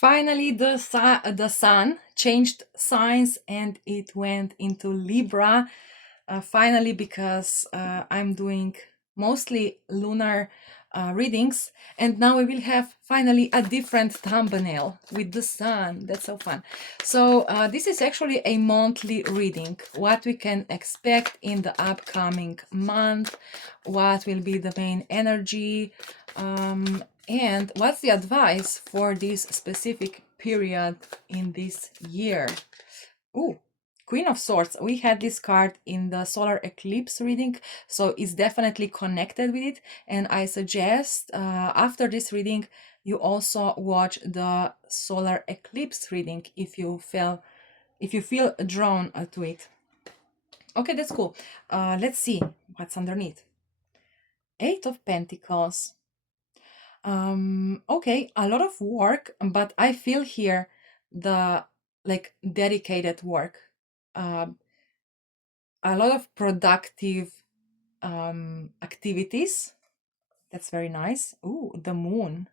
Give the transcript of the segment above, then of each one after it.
Finally, the sun changed signs and it went into Libra. Finally, because I'm doing mostly lunar readings, and now we will have finally a different thumbnail with the sun. That's so fun. So this is actually a monthly reading. What we can expect in the upcoming month, what will be the main energy, and what's the advice for this specific period in this year. Ooh, Queen of Swords. We had this card in the solar eclipse reading, so it's definitely connected with it. And I suggest after this reading, you also watch the solar eclipse reading if you feel drawn to it. Okay, that's cool. Let's see what's underneath. Eight of Pentacles. Okay, a lot of work, but I feel here the like dedicated work. Uh, a lot of productive activities. That's very nice. Ooh, the moon.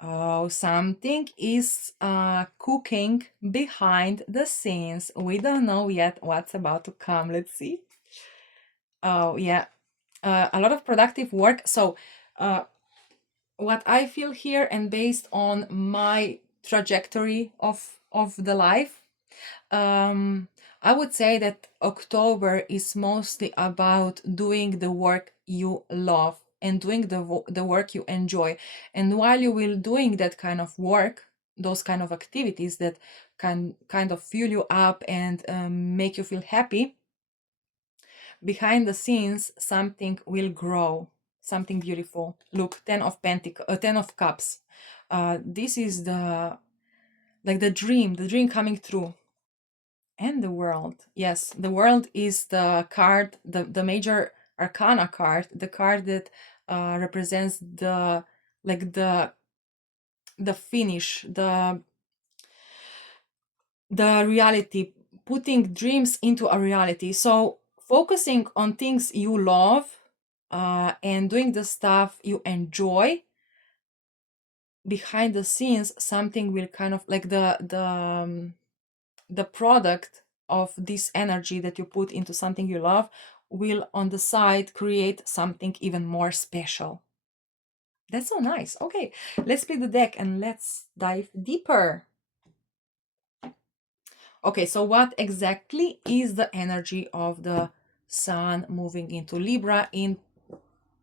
Oh, something is cooking behind the scenes. We don't know yet what's about to come. Let's see. Oh, yeah. A lot of productive work. So, what I feel here, and based on my trajectory of the life, I would say that October is mostly about doing the work you love and doing the work you enjoy. And while you will doing that kind of work, those kind of activities that can kind of fill you up and make you feel happy, behind the scenes something will grow, something beautiful. Look, 10 of cups. This is the like the dream coming true. And the world. Yes, the world is the card, the major arcana card, the card that represents the like the finish, the reality, putting dreams into a reality. So focusing on things you love and doing the stuff you enjoy, behind the scenes something will kind of like the product of this energy that you put into something you love will on the side create something even more special. That's so nice. Okay, let's split the deck and let's dive deeper. Okay, so what exactly is the energy of the sun moving into Libra in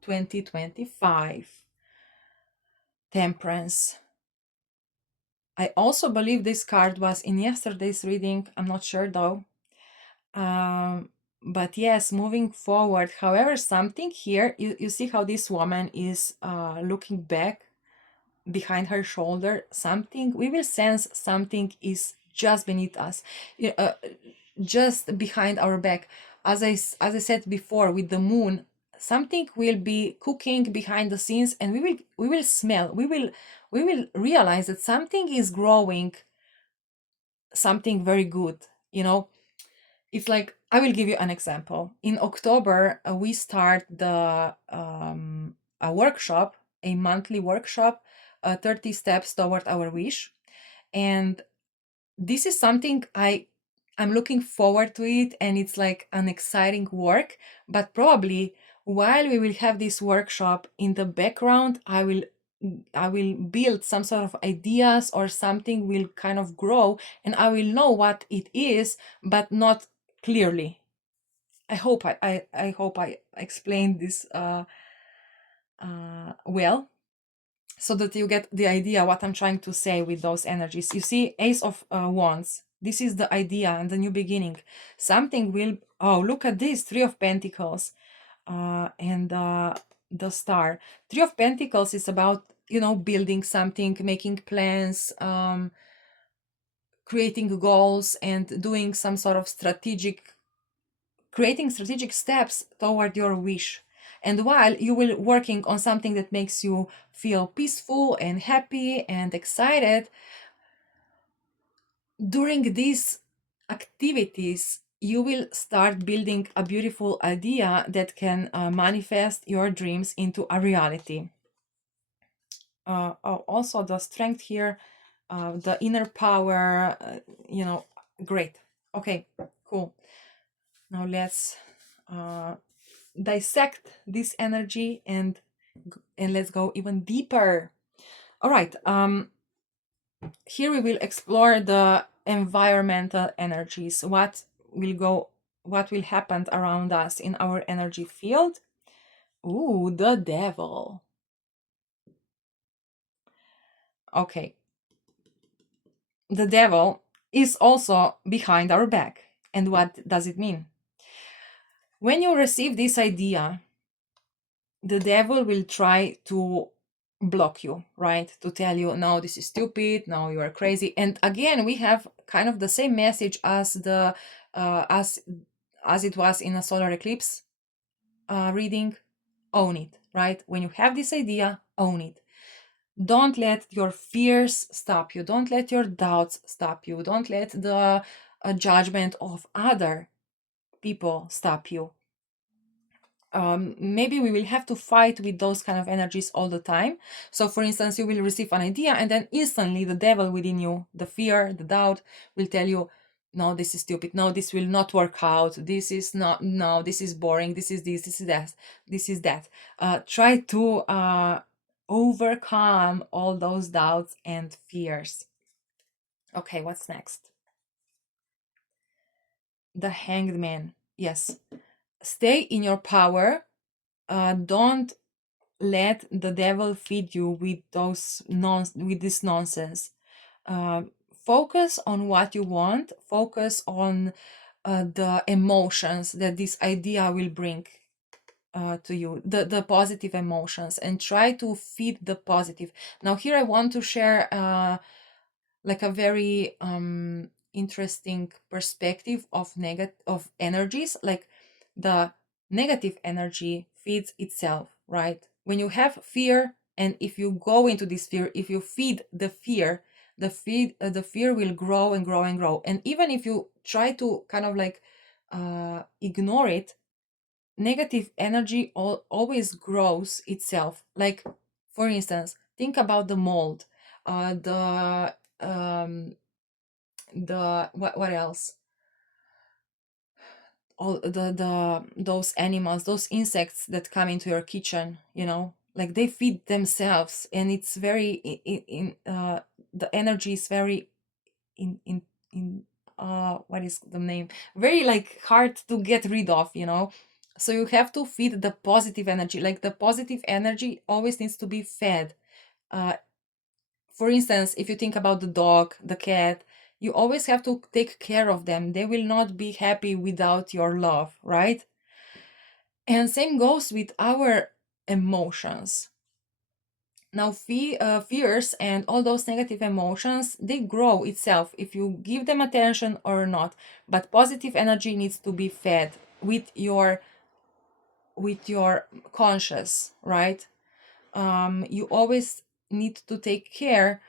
2025? Temperance. I also believe this card was in yesterday's reading. I'm not sure though. But yes, moving forward. However, something here, you see how this woman is looking back behind her shoulder. Something, we will sense something is just beneath us, just behind our back. As I said before, with the moon, something will be cooking behind the scenes, and we will smell, we will realize that something is growing, something very good. It's like, I will give you an example. In October, we start a workshop, a monthly workshop, 30 steps toward our wish. And this is something I'm looking forward to it, and it's like an exciting work. But probably while we will have this workshop in the background, I will build some sort of ideas, or something will kind of grow, and I will know what it is, but not clearly. I hope I explained this well, so that you get the idea what I'm trying to say with those energies. You see, Ace of Wands. This is the idea and the new beginning. Something will. Oh, look at this, Three of Pentacles, and the Star. Three of Pentacles is about building something, making plans, creating goals, and doing some sort of creating strategic steps toward your wish. And while you will working on something that makes you feel peaceful and happy and excited, during these activities, you will start building a beautiful idea that can manifest your dreams into a reality. Also, the strength here, the inner power, great. Okay, cool. Now let's dissect this energy and let's go even deeper. All right. Here we will explore the environmental energies. What will happen around us in our energy field? Ooh, the devil. Okay. The devil is also behind our back. And what does it mean? When you receive this idea, the devil will try to block you, right? To tell you, no, this is stupid, no, you are crazy. And again, we have kind of the same message as the as it was in a solar eclipse reading. Own it, right? When you have this idea, own it. Don't let your fears stop you. Don't let your doubts stop you. Don't let the judgment of other people stop you. Maybe we will have to fight with those kind of energies all the time. So, for instance, you will receive an idea, and then instantly the devil within you, the fear, the doubt, will tell you, no, this is stupid. No, this will not work out. This is not, no, this is boring. This is this, this is that, this is that. Try to overcome all those doubts and fears. Okay, what's next? The Hanged Man. Yes. Stay in your power. Don't let the devil feed you with with this nonsense. Focus on what you want. Focus on the emotions that this idea will bring to you, the positive emotions, and try to feed the positive. Now here I want to share like a very interesting perspective of of energies. Like the negative energy feeds itself, right? When you have fear, and if you go into this fear, if you feed the fear, the fear will grow and grow and grow. And even if you try to kind of like ignore it, negative energy always grows itself. Like, for instance, think about the mold, um the what else, all the those animals, those insects that come into your kitchen, like they feed themselves, and it's very the energy is very in what is the name, very like hard to get rid of. So you have to feed the positive energy. Like the positive energy always needs to be fed. uh for instance, if you think about the dog, the cat, you always have to take care of them. They will not be happy without your love, right? And same goes with our emotions. Now, fears and all those negative emotions, they grow itself if you give them attention or not. But positive energy needs to be fed with your conscious, right? You always need to take care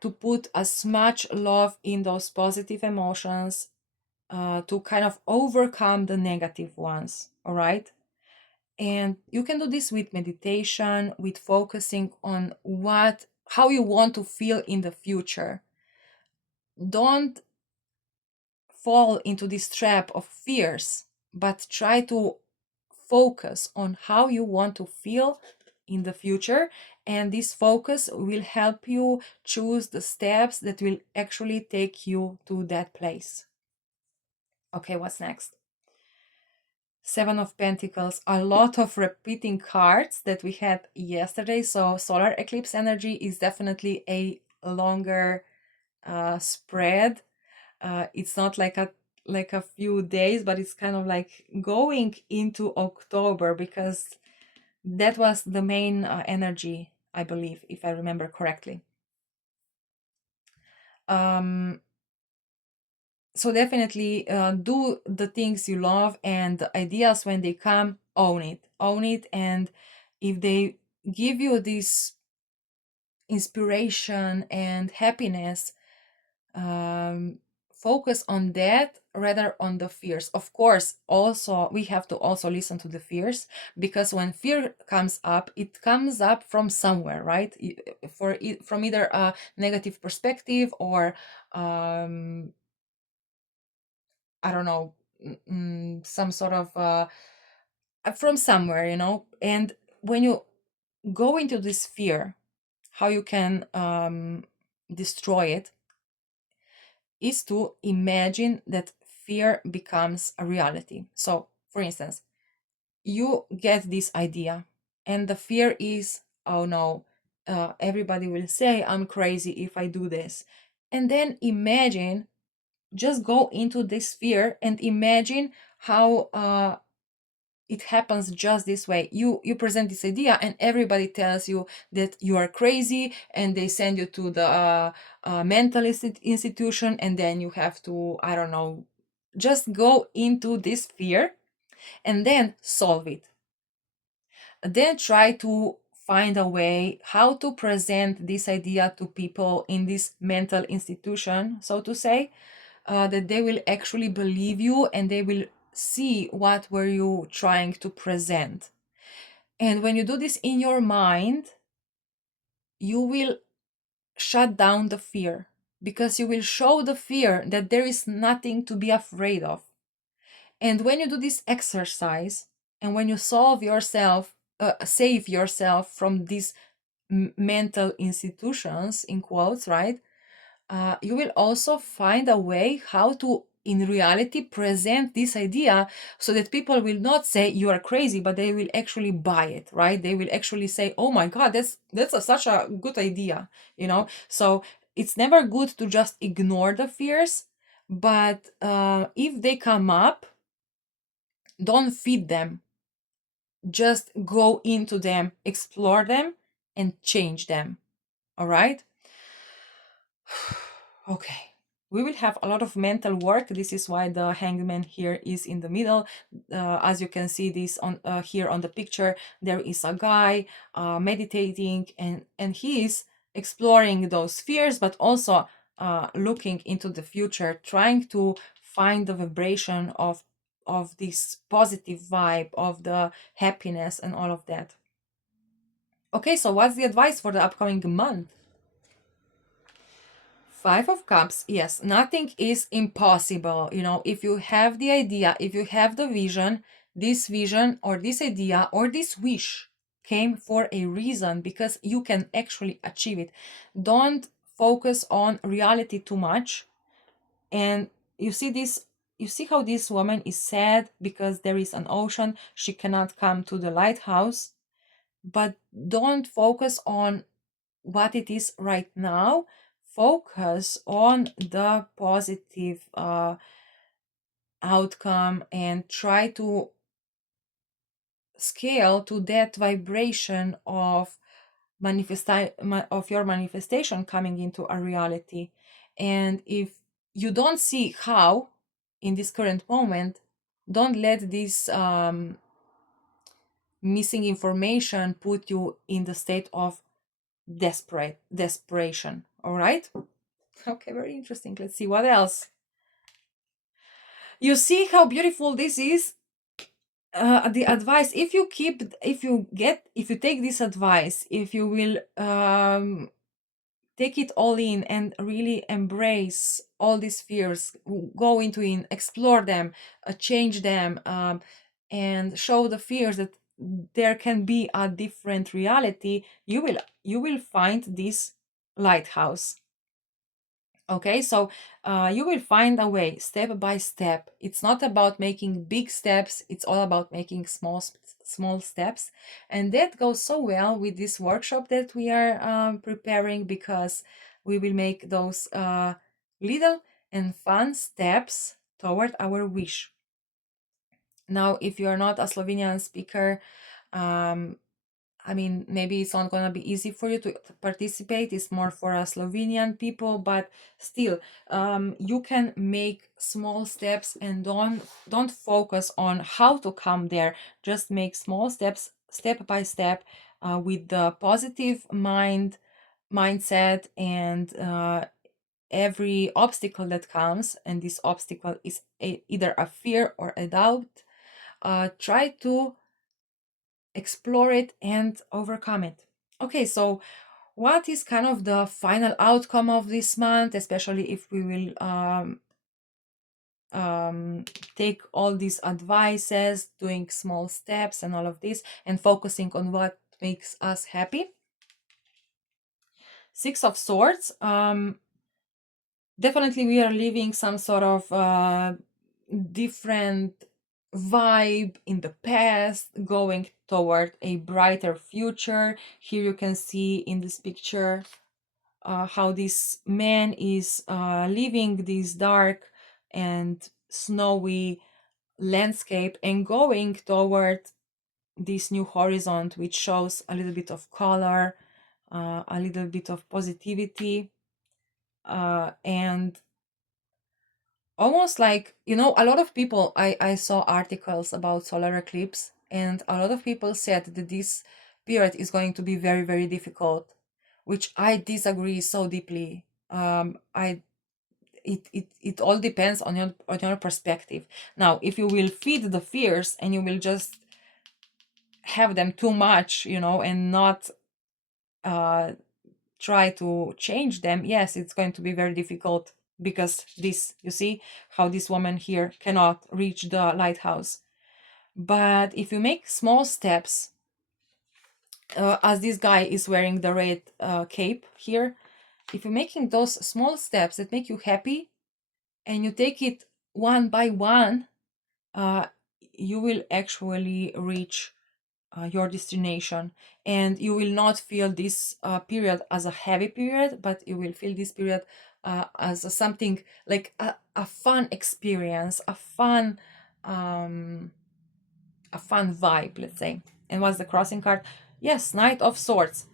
to put as much love in those positive emotions to kind of overcome the negative ones. All right. And you can do this with meditation, with focusing on how you want to feel in the future. Don't fall into this trap of fears, but try to focus on how you want to feel in the future. And this focus will help you choose the steps that will actually take you to that place. Okay, what's next? Seven of Pentacles, a lot of repeating cards that we had yesterday. So solar eclipse energy is definitely a longer spread. It's not like a few days, but it's kind of like going into October, because that was the main energy, I believe, if I remember correctly. So definitely do the things you love, and the ideas, when they come, own it. And if they give you this inspiration and happiness, focus on that rather on the fears. Of course, also we have to also listen to the fears, because when fear comes up, it comes up from somewhere, right? From either a negative perspective or I don't know, some sort of from somewhere, And when you go into this fear, how you can destroy it is to imagine that fear becomes a reality. So, for instance, you get this idea, and the fear is, oh no, everybody will say I'm crazy if I do this. And then imagine, just go into this fear and imagine how it happens just this way. You present this idea and everybody tells you that you are crazy, and they send you to the mental institution, and then you have to, I don't know, just go into this fear and then solve it. Then try to find a way how to present this idea to people in this mental institution, so to say, that they will actually believe you and they will see what were you trying to present. And when you do this in your mind, you will shut down the fear, because you will show the fear that there is nothing to be afraid of. And when you do this exercise, and when you save yourself from these mental institutions, in quotes, right? You will also find a way how to in reality present this idea, so that people will not say you are crazy, but they will actually buy it, right? They will actually say, oh my god, such a good idea, so it's never good to just ignore the fears, but if they come up, don't feed them, just go into them, explore them, and change them. All right. Okay, we will have a lot of mental work. This is why the hangman here is in the middle. As you can see this on here on the picture, there is a guy meditating, and he is exploring those fears, but also looking into the future, trying to find the vibration of this positive vibe, of the happiness and all of that. Okay, so what's the advice for the upcoming month? Five of Cups, yes, nothing is impossible. If you have the idea, if you have the vision, this vision or this idea or this wish came for a reason, because you can actually achieve it. Don't focus on reality too much. And you see how this woman is sad because there is an ocean, she cannot come to the lighthouse. But don't focus on what it is right now. Focus on the positive outcome, and try to scale to that vibration of your manifestation coming into a reality. And if you don't see how in this current moment, don't let this missing information put you in the state of desperation. All right. Okay, very interesting. Let's see what else. You see how beautiful this is. The advice, if you take this advice, if you will take it all in and really embrace all these fears, go into it, explore them, change them, and show the fears that there can be a different reality, you will find this lighthouse. Okay, so you will find a way step by step. It's not about making big steps, it's all about making small steps. And that goes so well with this workshop that we are preparing, because we will make those little and fun steps toward our wish. Now, if you are not a Slovenian speaker, um, I mean, maybe it's not gonna be easy for you to participate. It's more for Slovenian people, but still, you can make small steps, and don't focus on how to come there. Just make small steps, step by step, with the positive mindset, and every obstacle that comes, and this obstacle is either a fear or a doubt, try to explore it and overcome it. Okay, so what is kind of the final outcome of this month, especially if we will take all these advices, doing small steps and all of this, and focusing on what makes us happy? Six of Swords. Definitely we are living some sort of different vibe in the past, going toward a brighter future. Here you can see in this picture how this man is leaving this dark and snowy landscape and going toward this new horizon, which shows a little bit of color, a little bit of positivity, and almost like, a lot of people, I saw articles about solar eclipse, and a lot of people said that this period is going to be very, very difficult, which I disagree so deeply. I it all depends on your perspective. Now, if you will feed the fears and you will just have them too much, and not try to change them, yes, it's going to be very difficult, because this, you see how this woman here cannot reach the lighthouse. But if you make small steps, as this guy is wearing the red cape here, if you're making those small steps that make you happy and you take it one by one, you will actually reach your destination, and you will not feel this period as a heavy period, but you will feel this period as something like a fun experience, um, a fun vibe, let's say. And what's the crossing card? Yes, Knight of Swords.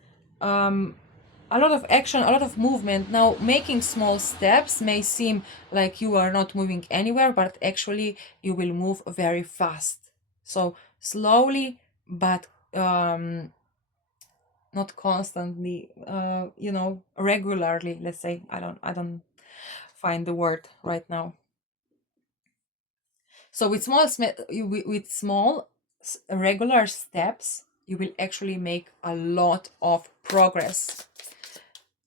A lot of action, a lot of movement. Now, making small steps may seem like you are not moving anywhere, but actually you will move very fast. So slowly, but not constantly, regularly, let's say. I don't find the word right now. So with small regular steps, you will actually make a lot of progress.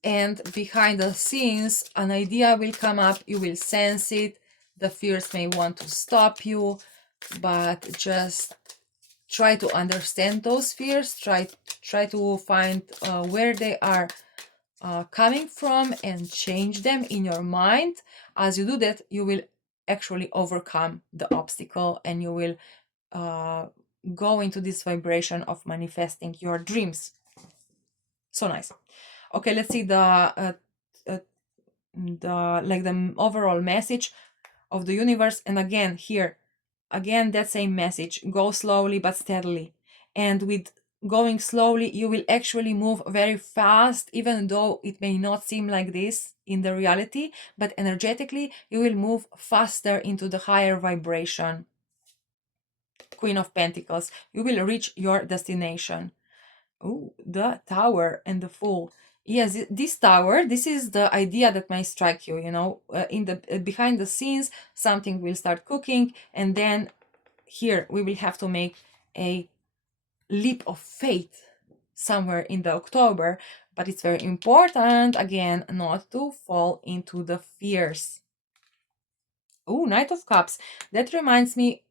And behind the scenes, an idea will come up, you will sense it. The fears may want to stop you, but just try to understand those fears, try to find where they are coming from, and change them in your mind. As you do that, you will actually overcome the obstacle, and you will go into this vibration of manifesting your dreams. So nice. Okay, let's see the overall message of the universe. And again, here, again, that same message: go slowly but steadily. And with going slowly, you will actually move very fast, even though it may not seem like this in the reality, but energetically you will move faster into the higher vibration. Queen of Pentacles, you will reach your destination. Oh, the Tower and the Fool. Yes, this Tower, this is the idea that may strike you, in the behind the scenes, something will start cooking, and then here we will have to make a leap of faith somewhere in the October. But it's very important, again, not to fall into the fears. Oh, Knight of Cups. That reminds me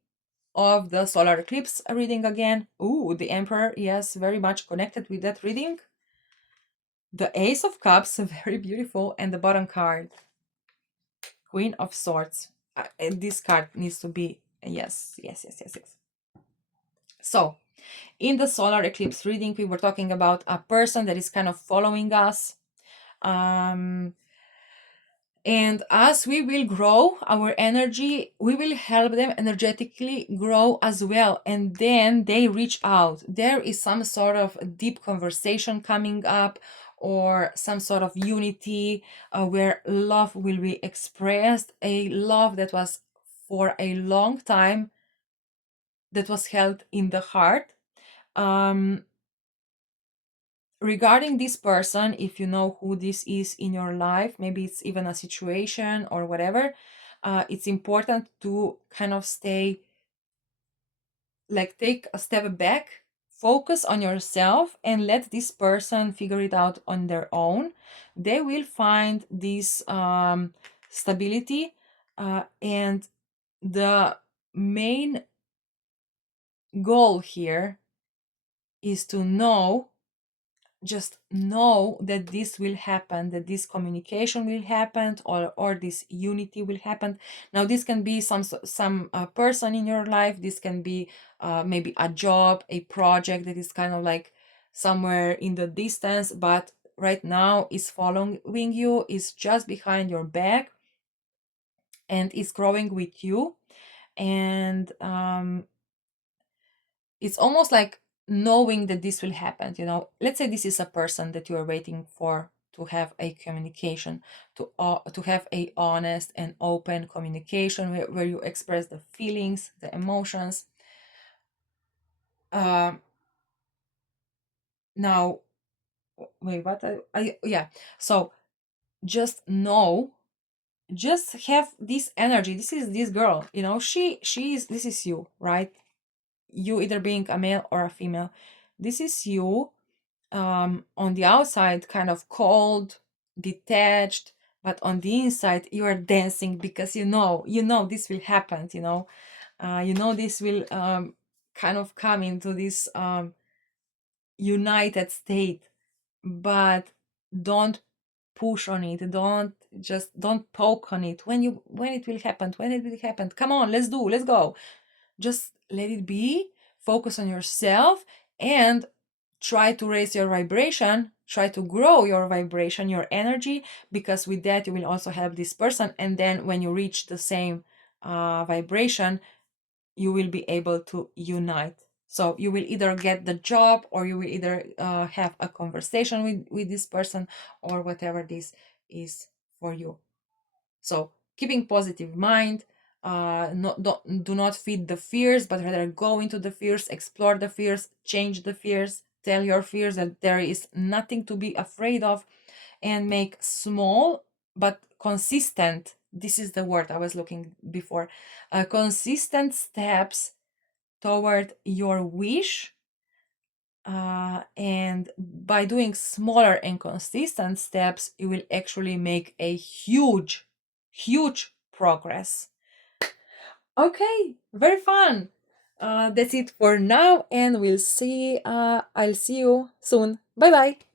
of the solar eclipse reading again. Oh, the Emperor, yes, very much connected with that reading. The Ace of Cups, very beautiful, and the bottom card, Queen of Swords. This card needs to be, yes. So, in the solar eclipse reading, we were talking about a person that is kind of following us. And as we will grow our energy, we will help them energetically grow as well. And then they reach out. There is some sort of deep conversation coming up, or some sort of unity where love will be expressed. A love that was for a long time, that was held in the heart. regarding this person, if you know who this is in your life, maybe it's even a situation or whatever, it's important to kind of stay, like, take a step back, focus on yourself, and let this person figure it out on their own. They will find this stability, and the main goal here is to know, just know that this will happen, that this communication will happen, or this unity will happen. Now this can be some person in your life. This can be maybe a job, a project that is kind of like somewhere in the distance, but right now is following you, is just behind your back, and is growing with you. And it's almost like knowing that this will happen. Let's say this is a person that you are waiting for to have a communication, to have a honest and open communication, where you express the feelings, the emotions. uh, Now, wait, what yeah, so just know, just have this energy. This is this girl, she is, this is you, right? You either being a male or a female, this is you, on the outside kind of cold, detached, but on the inside you are dancing, because you know this will happen. This will kind of come into this united state. But don't push on it, don't poke on it. When it will happen, come on, let's go. Just let it be, focus on yourself, and try to raise your vibration, try to grow your vibration, your energy, because with that you will also help this person. And then when you reach the same vibration, you will be able to unite. So you will either get the job, or you will either have a conversation with this person, or whatever this is for you. So keeping positive mind, do not feed the fears, but rather go into the fears, explore the fears, change the fears, tell your fears that there is nothing to be afraid of, and make small but consistent, this is the word I was looking before, consistent steps toward your wish. And by doing smaller and consistent steps, you will actually make a huge progress. Okay, very fun. That's it for now, and I'll see you soon. Bye bye.